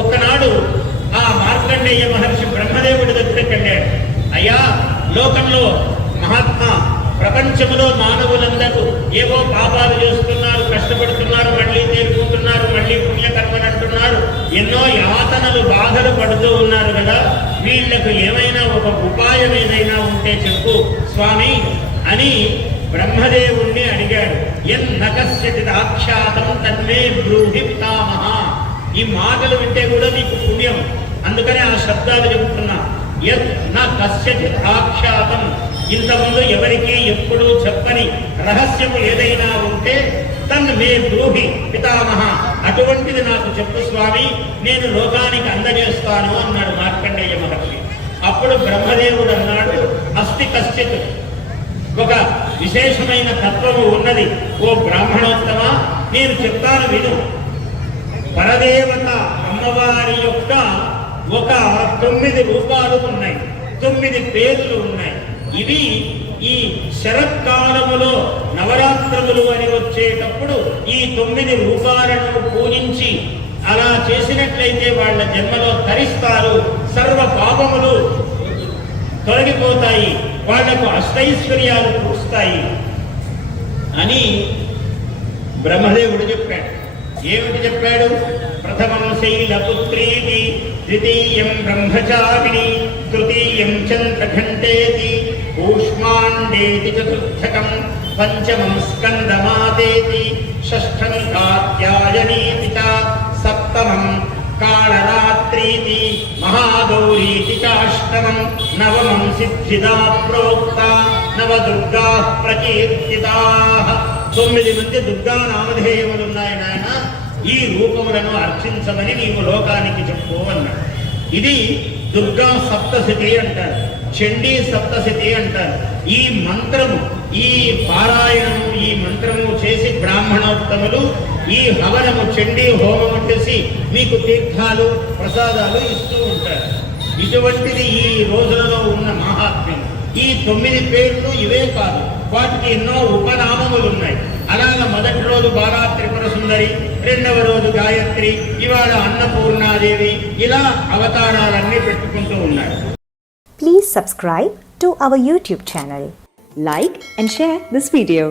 ఒకనాడు ఆ మార్కండేయ మహర్షి బ్రహ్మదేవుడి దగ్గరికి వెళ్ళాడు. అయ్యా, లోకంలో మహాత్మా ప్రపంచంలో మానవులందరూ ఏవో పాపాలు చేస్తున్నారు, కష్టపడుతున్నారు, మళ్ళీ తేరుకుంటున్నారు, మళ్ళీ పుణ్యకర్మలు అంటున్నారు, ఎన్నో యాతనలు బాధలు పడుతూ ఉన్నారు కదా, వీళ్లకు ఏమైనా ఒక ఉపాయం ఏదైనా ఉంటే చెప్పు స్వామి అని బ్రహ్మదేవుణ్ణి అడిగాడు. ఎన్నకస్యతి దాక్షాతం తన్మే బ్రూహి పితామహ. ఈ మాటలు వింటే కూడా నీకు పుణ్యం, అందుకనే ఆ శబ్దాలు చెబుతున్నా. కస్యతి దాక్షాతం, ఇంతకుముందు ఎవరికి ఎప్పుడూ చెప్పని రహస్యము ఏదైనా ఉంటే తన్మే బ్రూహి పితామహ, అటువంటిది నాకు చెప్పు స్వామి, నేను లోకానికి అందజేస్తాను అన్నాడు మార్కండేయ మహర్షి. అప్పుడు బ్రహ్మదేవుడు అన్నాడు, అస్తి కశ్చిత్, ఒక విశేషమైన తత్వము ఉన్నది ఓ బ్రాహ్మణోత్తమ, నేను చెప్తాను విను. పరదేవత అమ్మవారి యొక్క ఒక 9 రూపాలు ఉన్నాయి, 9 పేర్లు ఉన్నాయి. ఇవి ఈ శరత్కాలములో నవరాత్రములు అని వచ్చేటప్పుడు ఈ 9 రూపాలను పూజించి అలా చేసినట్లయితే వాళ్ళ జన్మలో తరిస్తారు, సర్వ పాపములు తొలగిపోతాయి, వాళ్లకు అష్టైశ్వర్యాలు పూస్తాయి అని బ్రహ్మదేవుడు చెప్పాడు. ఏమిటి చెప్పాడు? ప్రథమం శైలపుత్రీతి, ద్వితీయం బ్రహ్మచారిణి, తృతీయం చంద్రఘంటేతి, కూష్మాండేతి చతుర్థకం, పంచమం స్కందమాతేతి, షష్ఠం కాత్యాయనీతి చ, సప్తమం కాళరాత్రీతి, మహాగౌరీతి చాష్టమం, నవమం సిద్ధిదా ప్రోక్త, నవదుర్గా ప్రకీర్తితాః. 9 మంది దుర్గా నామధేయములున్నాయి నాయన, ఈ రూపములను అర్చించమని నీవు లోకానికి చెప్పు అన్నాడు. ఇది దుర్గా సప్తశతి అంటారు, చండీ సప్తశతి అంటారు. ఈ మంత్రము, ఈ పారాయణము, ఈ మంత్రము చేసి బ్రాహ్మణోత్తములు ఈ హవనము చండీ హోమము చేసి మీకు తీర్థాలు ప్రసాదాలు ఇస్తూ ఉంటారు. ఇటువంటిది ఈ రోజులలో ఉన్న మహాత్మ్యం. ఈ 9 పేర్లు ఇవే కాదు, వాటికి ఎన్నో ఉపనామములు ఉన్నాయి. అలాగ మొదటి రోజు బాలా త్రిపుర సుందరి, రెండవ రోజు గాయత్రి, ఇవాళ అన్నపూర్ణాదేవి, ఇలా అవతారాలన్నీ పెట్టుకుంటూ ఉన్నారు. Please subscribe to our YouTube channel. Like and share this video.